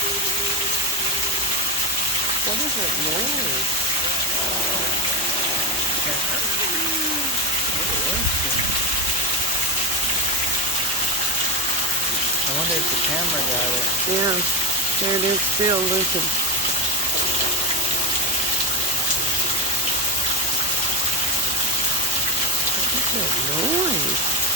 What is that noise? I wonder if the camera got it. Yeah, there it is still. Listen. What is that noise?